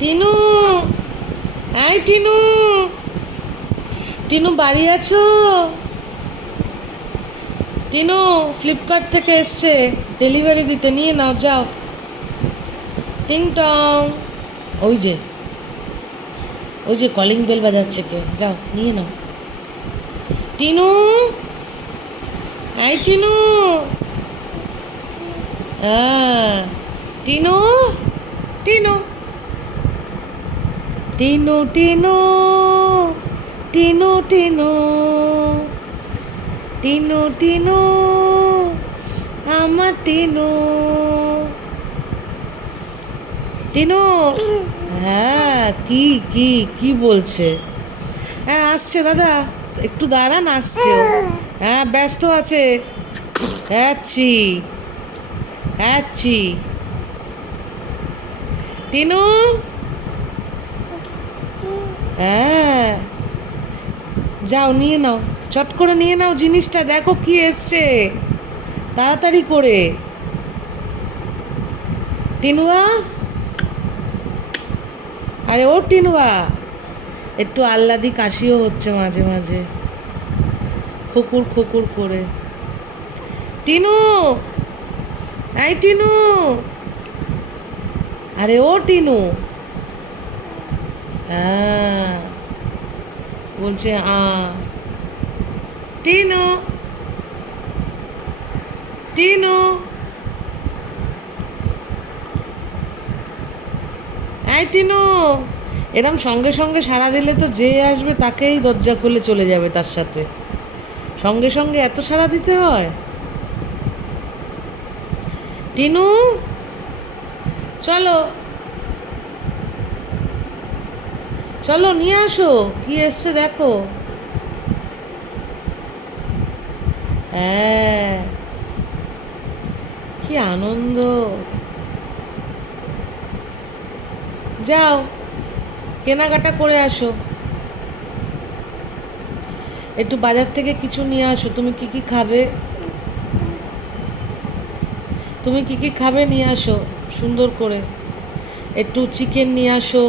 টিনু। এই টিনু। টিনু, বাড়ি আছো? টিনু, ফ্লিপকার্ট থেকে এসছে। ডেলিভারি দিতে নিয়ে নাও, যাও। টিং টং। ওই যে ওই যে কলিং বেল বাজাচ্ছে কেউ। যাও, নিয়ে নাও। টিনু? এই টিনু। হ্যাঁ। টিনু? টিনু? টিনু টিনু টিনু টিনু টিনু টিনু, আমার টিনু। টিনু হ্যাঁ কি কি কি বলছে? হ্যাঁ আসছে দাদা, একটু দাঁড়ান, আসছে। হ্যাঁ ব্যস্ত আছে। হ্যাঁছি হ্যাঁছি টিনু হ্যাঁ। যাও, নিয়ে নাও। চট করে নিয়ে নাও জিনিসটা। দেখো কি এসছে। তাড়াতাড়ি করে। টিনুয়া? আরে ও টিনুয়া। একটু আহ্লাদি কাশিও হচ্ছে মাঝে মাঝে। খুকুর খুকুর করে। টিনু! এই টিনু! আরে ও টিনু! হ্যাঁ। বলছে, আ। টিনু। টিনু। এই টিনু, এরম সঙ্গে সঙ্গে সাড়া দিলে তো যে আসবে তাকেই দরজা খুলে চলে যাবে তার সাথে। সঙ্গে সঙ্গে এত সাড়া দিতে হয়। টিনু, চলো। চলো নিয়ে আসো, কি এসছে দেখো। হ্যাঁ কি আনন্দ। যাও, কেনাকাটা করে আসো। একটু বাজার থেকে কিছু নিয়ে আসো, তুমি কি কি খাবে? তুমি কি কি খাবে নিয়ে আসো, সুন্দর করে। একটু চিকেন নিয়ে আসো।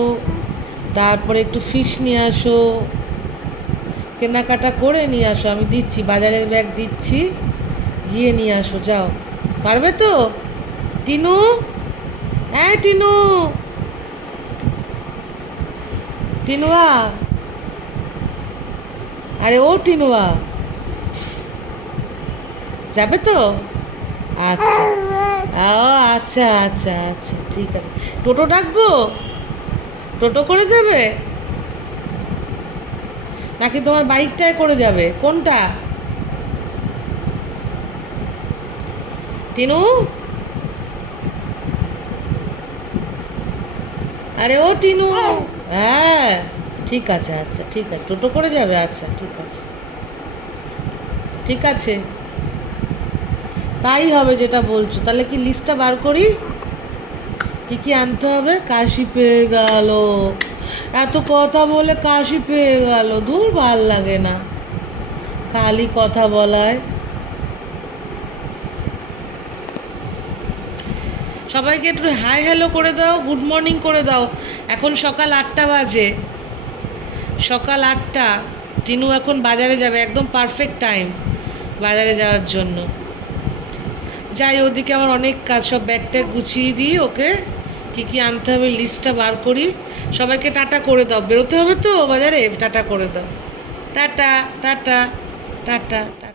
তারপরে একটু ফিশ নিয়ে আসো। কেনাকাটা করে নিয়ে আসো, আমি দিচ্ছি, বাজারের ব্যাগ দিচ্ছি, গিয়ে নিয়ে আসো, যাও। পারবে তো? টিনু? হ্যাঁ টিনু? টিনুয়া? আরে ও টিনুয়া। যাবে তো? আচ্ছা। আচ্ছা আচ্ছা আচ্ছা ঠিক আছে। টোটো ডাকবো? টোটো করে যাবে? নাকি তোমার বাইকটায় করে যাবে? কোনটা? টিনু? আরে ও টিনু। হ্যাঁ ঠিক আছে আচ্ছা ঠিক আছে। টোটো করে যাবে আচ্ছা ঠিক আছে। ঠিক আছে। তাই হবে যেটা বলছো। তাহলে কি লিস্টটা বার করি? কি কি আনতে হবে? কাশি পেয়ে গেল। এত কথা বলে কাশি পেয়ে গেল। দূর ভালো লাগে না। খালি কথা বলায়। সবাইকে একটু হাই হ্যালো করে দাও, গুড মর্নিং করে দাও। এখন সকাল আটটা বাজে। সকাল আটটা। টিনু এখন বাজারে যাবে, একদম পারফেক্ট টাইম বাজারে যাওয়ার জন্য। যাই, ওদিকে আমার অনেক কাজ, সব ব্যাগটা গুছিয়ে দিই, ওকে? কী কি আনতে হবে লিস্টটা বার করি। সবাইকে টাটা করে দাও। বেরোতে হবে তো বাজারে? টাটা করে দাও। Tata tata tata.